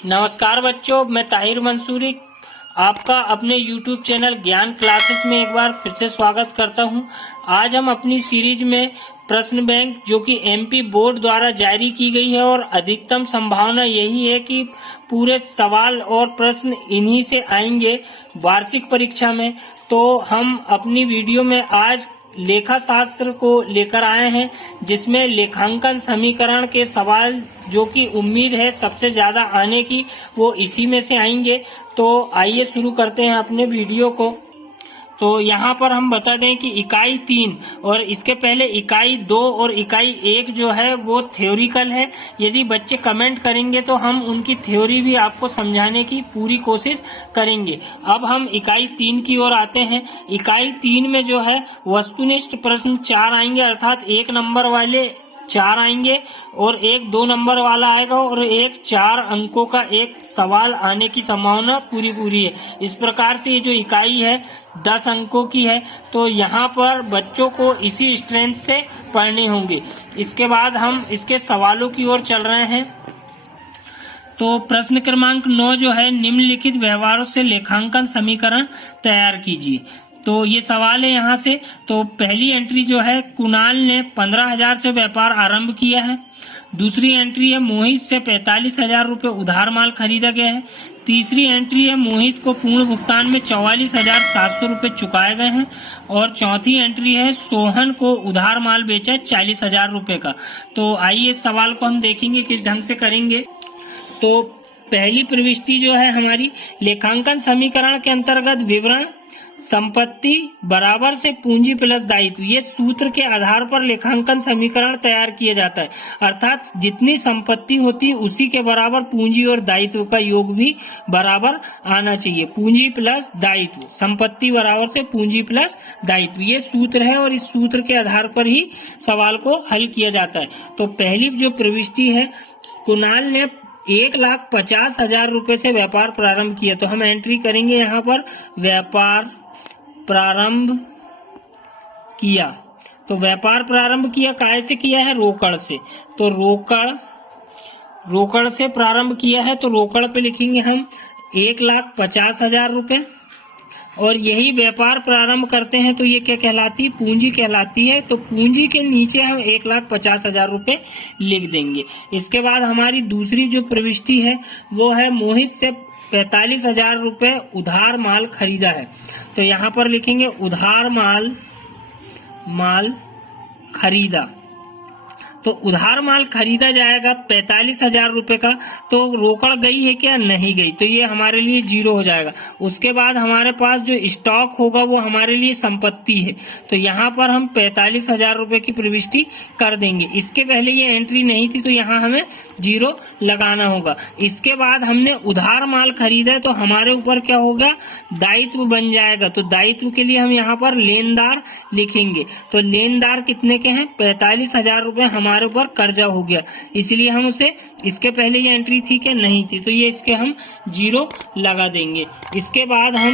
नमस्कार बच्चों, मैं ताहिर मंसूरी आपका अपने YouTube चैनल ज्ञान क्लासेस में एक बार फिर से स्वागत करता हूं। आज हम अपनी सीरीज में प्रश्न बैंक जो कि MP बोर्ड द्वारा जारी की गई है और अधिकतम संभावना यही है कि पूरे सवाल और प्रश्न इन्हीं से आएंगे वार्षिक परीक्षा में। तो हम अपनी वीडियो में आज लेखा शास्त्र को लेकर आए हैं, जिसमें लेखांकन समीकरण के सवाल जो कि उम्मीद है सबसे ज्यादा आने की, वो इसी में से आएंगे। तो आइए शुरू करते हैं अपने वीडियो को। तो यहाँ पर हम बता दें कि इकाई 3 और इसके पहले इकाई 2 और इकाई 1 जो है वो थ्योरिकल है। यदि बच्चे कमेंट करेंगे तो हम उनकी थ्योरी भी आपको समझाने की पूरी कोशिश करेंगे। अब हम इकाई 3 की ओर आते हैं। इकाई 3 में जो है वस्तुनिष्ठ प्रश्न 4 आएंगे, अर्थात 1 नंबर वाले 4 आएंगे और एक 2 नंबर वाला आएगा और एक 4 अंकों का एक सवाल आने की संभावना पूरी है। इस प्रकार से ये जो इकाई है 10 अंकों की है, तो यहाँ पर बच्चों को इसी स्ट्रेंथ से पढ़ने होंगे। इसके बाद हम इसके सवालों की ओर चल रहे हैं। तो प्रश्न क्रमांक 9 जो है, निम्नलिखित व्यवहारों से लेखांकन समीकरण तैयार कीजिए। तो ये सवाल है यहाँ से। तो पहली एंट्री जो है, कुणाल ने 15,000 से व्यापार आरंभ किया है। दूसरी एंट्री है, मोहित से 45,000 रुपये उधार माल खरीदा गया है। तीसरी एंट्री है, मोहित को पूर्ण भुगतान में 44,700 रुपये चुकाए गए हैं। और चौथी एंट्री है, सोहन को उधार माल बेचा 40,000 रुपये का। तो आइए इस सवाल को हम देखेंगे किस ढंग से करेंगे। तो पहली प्रविष्टि जो है हमारी, लेखांकन समीकरण के अंतर्गत विवरण संपत्ति बराबर से पूंजी प्लस दायित्व, ये सूत्र के आधार पर लेखांकन समीकरण तैयार किया जाता है। अर्थात जितनी संपत्ति होती है उसी के बराबर पूंजी और दायित्व का योग भी बराबर आना चाहिए। पूंजी प्लस दायित्व, संपत्ति बराबर से पूंजी प्लस दायित्व, ये सूत्र है और इस सूत्र के आधार पर ही सवाल को हल किया जाता है। तो पहली जो प्रविष्टि है, कुणाल ने 1,50,000 रुपए से व्यापार प्रारंभ किया। तो हम एंट्री करेंगे यहाँ पर, व्यापार प्रारंभ किया। तो व्यापार प्रारंभ किया काहे से किया है? रोकड़ से। तो रोकड़ से प्रारंभ किया है, तो रोकड़ पे लिखेंगे हम 1,50,000 रुपए। और यही व्यापार प्रारंभ करते हैं तो ये क्या कहलाती है? पूंजी कहलाती है। तो पूंजी के नीचे हम 1,50,000 रुपए लिख देंगे। इसके बाद हमारी दूसरी जो प्रविष्टि है वो है, मोहित से 45,000 रुपए उधार माल खरीदा है। तो यहाँ पर लिखेंगे उधार माल खरीदा। तो उधार माल खरीदा जाएगा 45,000 रुपए का। तो रोकड़ गई है क्या? नहीं गई, तो ये हमारे लिए 0 हो जाएगा। उसके बाद हमारे पास जो स्टॉक होगा वो हमारे लिए संपत्ति है। तो यहाँ पर हम 45,000 रुपए की प्रविष्टि कर देंगे। इसके पहले ये एंट्री नहीं थी तो यहाँ हमें 0 लगाना होगा। इसके बाद हमने उधार माल खरीदा है, तो हमारे ऊपर क्या होगा? दायित्व बन जाएगा। तो दायित्व के लिए हम यहाँ पर लेनदार लिखेंगे। तो लेनदार कितने के हैं? 45,000 रुपए हमारे ऊपर कर्जा हो गया, इसलिए हम उसे, इसके पहले ये एंट्री थी क्या? नहीं थी, तो ये इसके हम 0 लगा देंगे। इसके बाद हम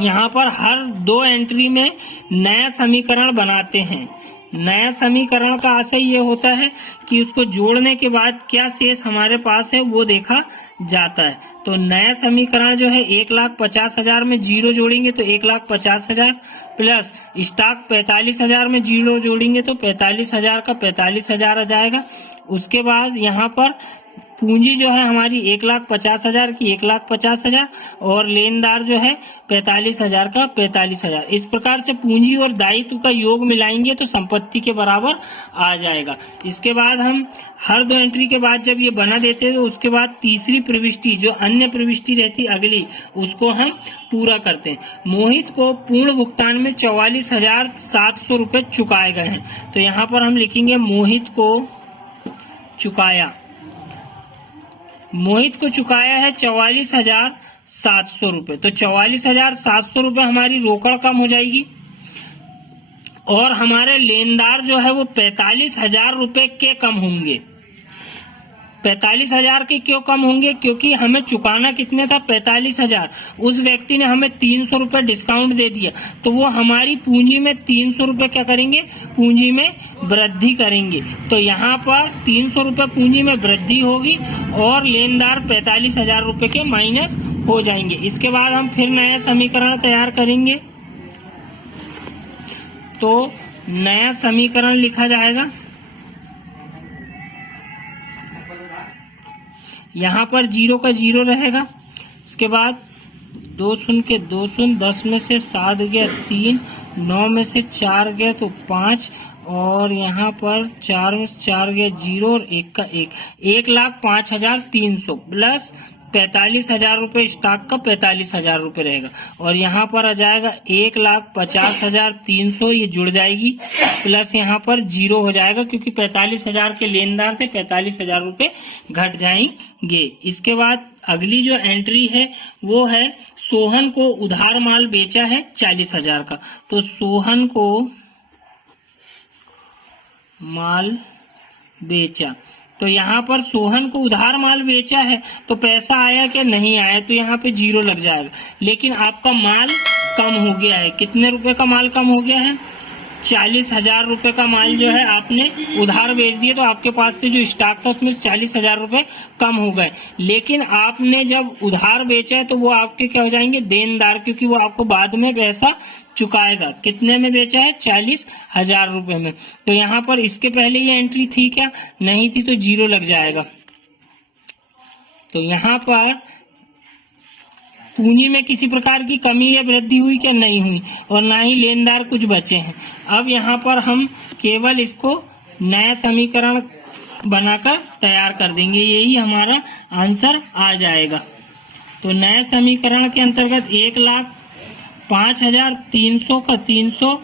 यहाँ पर हर 2 एंट्री में नया समीकरण बनाते हैं। नया समीकरण का आशय ये होता है कि उसको जोड़ने के बाद क्या शेष हमारे पास है वो देखा जाता है। तो नया समीकरण जो है, 1,50,000 में 0 जोड़ेंगे तो 1,50,000 प्लस स्टॉक 45,000 में 0 जोड़ेंगे तो 45,000 का 45,000 आ जाएगा। उसके बाद यहाँ पर पूंजी जो है हमारी 1,50,000 की 1,50,000 और लेनदार जो है 45,000 का 45,000। इस प्रकार से पूंजी और दायित्व का योग मिलाएंगे तो संपत्ति के बराबर आ जाएगा। इसके बाद हम हर 2 एंट्री के बाद जब ये बना देते हैं तो उसके बाद तीसरी प्रविष्टि, जो अन्य प्रविष्टि रहती अगली, उसको हम पूरा करते हैं। मोहित को पूर्ण भुगतान में 44,700 रुपए चुकाए गए हैं। तो यहाँ पर हम लिखेंगे मोहित को चुकाया है 44,700 रुपए। तो 44,700 रुपए हमारी रोकड़ कम हो जाएगी और हमारे लेनदार जो है वो 45,000 रुपए के कम होंगे। 45,000 के क्यों कम होंगे? क्योंकि हमें चुकाना कितने था? 45,000। उस व्यक्ति ने हमें 300 रुपए डिस्काउंट दे दिया, तो वो हमारी पूंजी में 300 रुपए क्या करेंगे? पूंजी में वृद्धि करेंगे। तो यहाँ पर 300 रुपए पूंजी में वृद्धि होगी और लेनदार 45,000 रुपए के माइनस हो जाएंगे। इसके बाद हम फिर नया समीकरण तैयार करेंगे। तो नया समीकरण लिखा जाएगा, यहाँ पर 0 का 0 रहेगा। इसके बाद 2 शून्य के 2 शून्य, 10 में से 7 गया 3, 9 में से 4 गया तो 5, और यहाँ पर 4 में से 4 गया 0 और 1 का 1, 1,05,300 प्लस 45,000 रुपये स्टॉक का 45,000 रुपये रहेगा। और यहाँ पर आ जाएगा 1,50,300, ये जुड़ जाएगी, प्लस यहाँ पर 0 हो जाएगा क्योंकि 45,000 के लेनदार थे, 45,000 रुपये घट जाएंगे। इसके बाद अगली जो एंट्री है वो है सोहन को उधार माल बेचा है 40,000 का। तो सोहन को माल बेचा, तो यहाँ पर सोहन को उधार माल बेचा है तो पैसा आया क्या? नहीं आया, तो यहाँ पे 0 लग जाएगा। लेकिन आपका माल कम हो गया है। कितने रुपए का माल कम हो गया है? 40,000 रुपए का माल जो है आपने उधार बेच दिए, तो आपके पास से जो स्टॉक था उसमें 40,000 रुपए कम हो गए। लेकिन आपने जब उधार बेचा है तो वो आपके क्या हो जाएंगे? देनदार, क्योंकि वो आपको बाद में पैसा चुकाएगा। कितने में बेचा है? 40,000 रुपए में। तो यहाँ पर इसके पहले ये एंट्री थी क्या? नहीं थी, तो 0 लग जाएगा। तो यहाँ पर पूंजी में किसी प्रकार की कमी या वृद्धि हुई क्या? नहीं हुई, और ना ही लेनदार कुछ बचे हैं। अब यहाँ पर हम केवल इसको नया समीकरण बनाकर तैयार कर देंगे, यही हमारा आंसर आ जाएगा। तो नए समीकरण के अंतर्गत 1,05,300 का 300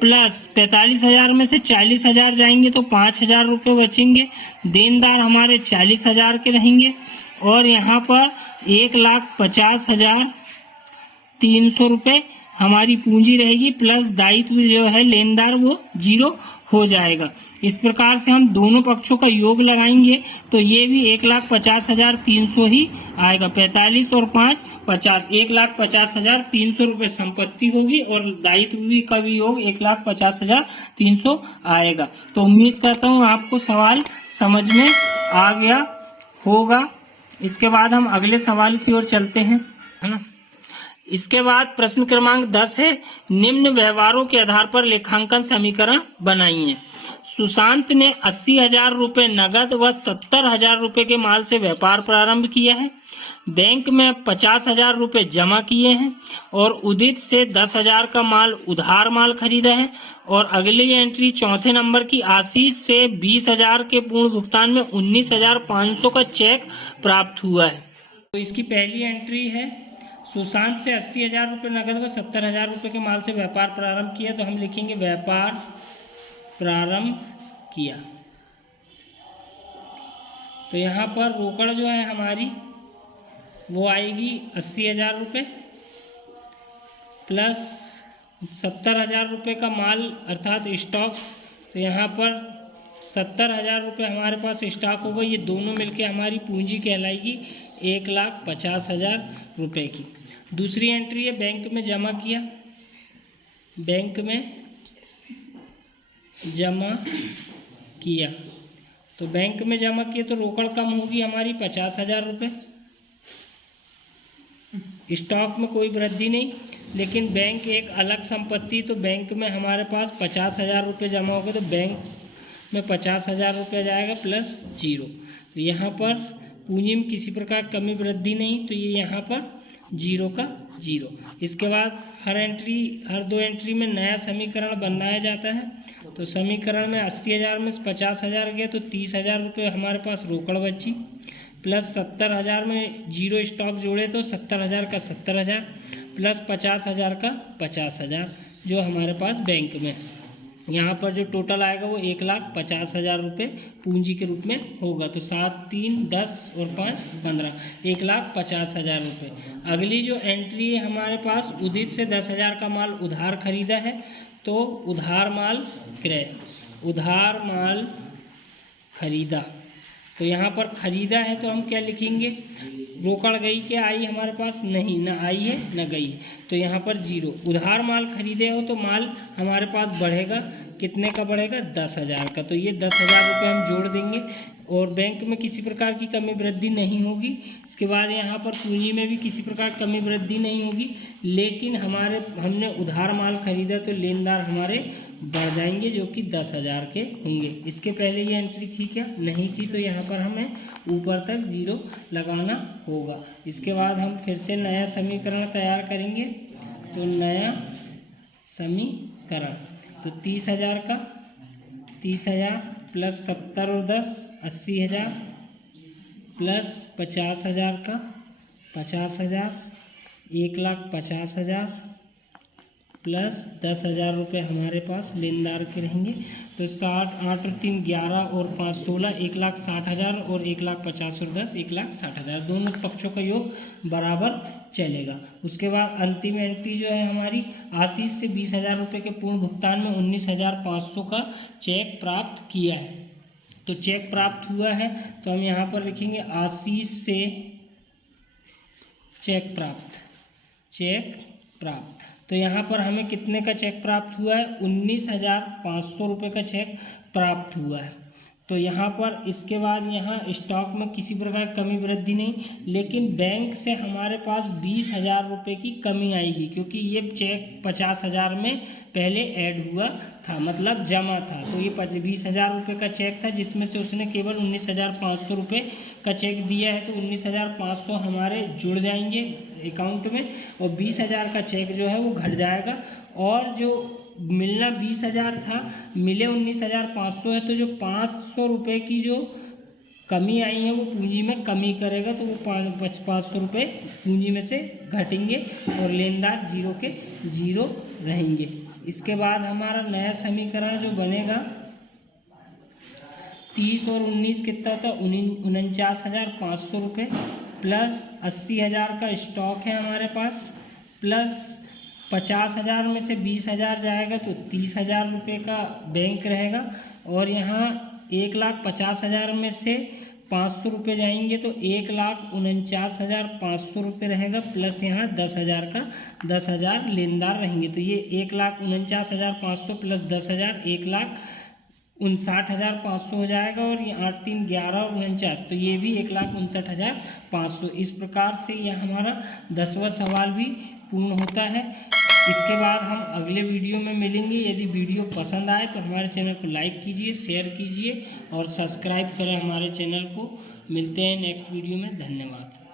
प्लस 45,000 में से 40,000 जाएंगे तो 5,000 रुपये बचेंगे। देनदार हमारे 40,000 के रहेंगे, और यहाँ पर 1,50,300 रुपये हमारी पूंजी रहेगी, प्लस दायित्व जो है लेनदार वो 0 हो जाएगा। इस प्रकार से हम दोनों पक्षों का योग लगाएंगे तो ये भी 1,50,300 ही आएगा। 45 और 5 50, 1,50,300 रुपये संपत्ति होगी और दायित्व भी का भी योग 1,50,300 आएगा। तो उम्मीद करता हूँ आपको सवाल समझ में आ गया होगा। इसके बाद हम अगले सवाल की ओर चलते हैं, है ना। इसके बाद प्रश्न क्रमांक 10 है, निम्न व्यवहारों के आधार पर लेखांकन समीकरण बनाइए। सुशांत ने 80,000 रुपये नगद व 70,000 रुपये के माल से व्यापार प्रारंभ किया है। बैंक में 50,000 रुपये जमा किए हैं और उदित से 10,000 का माल उधार माल खरीदा है। और अगली एंट्री चौथे नंबर की, आशीष से 20,000 के पूर्ण भुगतान में 19,500 का चेक प्राप्त हुआ है। तो इसकी पहली एंट्री है, सुशांत से 80,000 रुपये नगद व 70,000 रुपये के माल से व्यापार प्रारंभ किया। तो हम लिखेंगे व्यापार प्रारंभ किया। तो यहाँ पर रोकड़ जो है हमारी वो आएगी 80,000 रुपये प्लस 70,000 रुपये का माल अर्थात स्टॉक। तो यहाँ पर 70,000 रुपये हमारे पास स्टॉक होगा, ये दोनों मिलके हमारी पूंजी कहलाएगी 1,50,000 रुपये की। दूसरी एंट्री है, बैंक में जमा किया। बैंक में जमा किया, तो बैंक में जमा किया तो रोकड़ कम होगी हमारी 50,000 रुपये। स्टॉक में कोई वृद्धि नहीं, लेकिन बैंक एक अलग संपत्ति, तो बैंक में हमारे पास 50,000 रुपये जमा होगा, तो बैंक में 50,000 रुपये जाएगा प्लस 0। तो यहाँ पर पूंजी में किसी प्रकार कमी वृद्धि नहीं, तो ये यहाँ पर 0 का 0। इसके बाद हर दो एंट्री में नया समीकरण बनाया जाता है। तो समीकरण में 80,000 में 50,000 गया तो 30,000 रुपये हमारे पास रोकड़ बची, प्लस 70,000 में 0 स्टॉक जोड़े तो 70,000 का 70,000 प्लस 50,000 का 50,000 जो हमारे पास बैंक में। यहाँ पर जो टोटल आएगा वो 1,50,000 रुपये पूंजी के रूप में होगा। तो 7 3 10 और 5 15, 1,50,000 रुपये। अगली जो एंट्री है हमारे पास, उदित से 10,000 का माल उधार खरीदा है, तो उधार माल क्रय, उधार माल खरीदा। तो यहाँ पर खरीदा है तो हम क्या लिखेंगे, रोकड़ गई क्या आई हमारे पास, नहीं, ना आई है ना गई है, तो यहाँ पर 0। उधार माल खरीदे हो तो माल हमारे पास बढ़ेगा, कितने का बढ़ेगा, 10,000 का, तो ये 10,000 रुपये हम जोड़ देंगे और बैंक में किसी प्रकार की कमी वृद्धि नहीं होगी। इसके बाद यहाँ पर पूंजी में भी किसी प्रकार कमी वृद्धि नहीं होगी, लेकिन हमने उधार माल खरीदा तो लेनदार हमारे बढ़ जाएंगे जो कि 10,000 के होंगे। इसके पहले ये एंट्री थी क्या, नहीं थी, तो यहाँ पर हमें ऊपर तक 0 लगाना होगा। इसके बाद हम फिर से नया समीकरण तैयार करेंगे, तो नया समीकरण, तो 30,000 का 30,000 प्लस 70 और 10 80,000 प्लस 50,000 का 50,000 1,50,000 प्लस 10,000 रुपये हमारे पास लेनदार के रहेंगे। तो 60 8 और 3 11 और 5 16 1,60,000 और 1,50,000 और 10 1,60,000, दोनों पक्षों का योग बराबर चलेगा। उसके बाद अंतिम एंट्री जो है हमारी, आशीष से 20,000 रुपये के पूर्ण भुगतान में 19,500 का चेक प्राप्त किया है। तो चेक प्राप्त हुआ है तो हम यहाँ पर लिखेंगे आशीष से चेक प्राप्त। तो यहाँ पर हमें कितने का चेक प्राप्त हुआ है, 19,500 रुपये का चेक प्राप्त हुआ है। तो यहाँ पर इसके बाद यहाँ स्टॉक में किसी प्रकार की कमी वृद्धि नहीं, लेकिन बैंक से हमारे पास 20,000 रुपये की कमी आएगी, क्योंकि ये चेक 50,000 में पहले ऐड हुआ था, मतलब जमा था। तो ये 20,000 रुपये का चेक था, जिसमें से उसने केवल 19,500 रुपये का चेक दिया है, तो 19,500 हमारे जुड़ जाएंगे अकाउंट में और 20,000 का चेक जो है वो घट जाएगा, और जो मिलना 20,000 था मिले 19,500 है, तो जो 500 रुपये की जो कमी आई है वो पूंजी में कमी करेगा, तो वो 500 रुपये पूंजी में से घटेंगे और लेनदार 0 के 0 रहेंगे। इसके बाद हमारा नया समीकरण जो बनेगा, 30 और 19 कितना होता है, 49,500 रुपये प्लस 80,000 का स्टॉक है हमारे पास, प्लस 50,000 में से 20,000 जाएगा तो 30,000 रुपये का बैंक रहेगा, और यहाँ 1,50,000 में से 500 रुपये जाएंगे तो 1,49,500 रुपये रहेगा, प्लस यहाँ 10,000 का 10,000 लेनदार रहेंगे। तो ये 1,49,500 प्लस 10,000 1,59,500 हो जाएगा, और ये 8 3 11 और 49, तो ये भी 1,59,500। इस प्रकार से यह हमारा 10वां सवाल भी पूर्ण होता है। इसके बाद हम अगले वीडियो में मिलेंगे। यदि वीडियो पसंद आए तो हमारे चैनल को लाइक कीजिए, शेयर कीजिए और सब्सक्राइब करें हमारे चैनल को। मिलते हैं नेक्स्ट वीडियो में, धन्यवाद।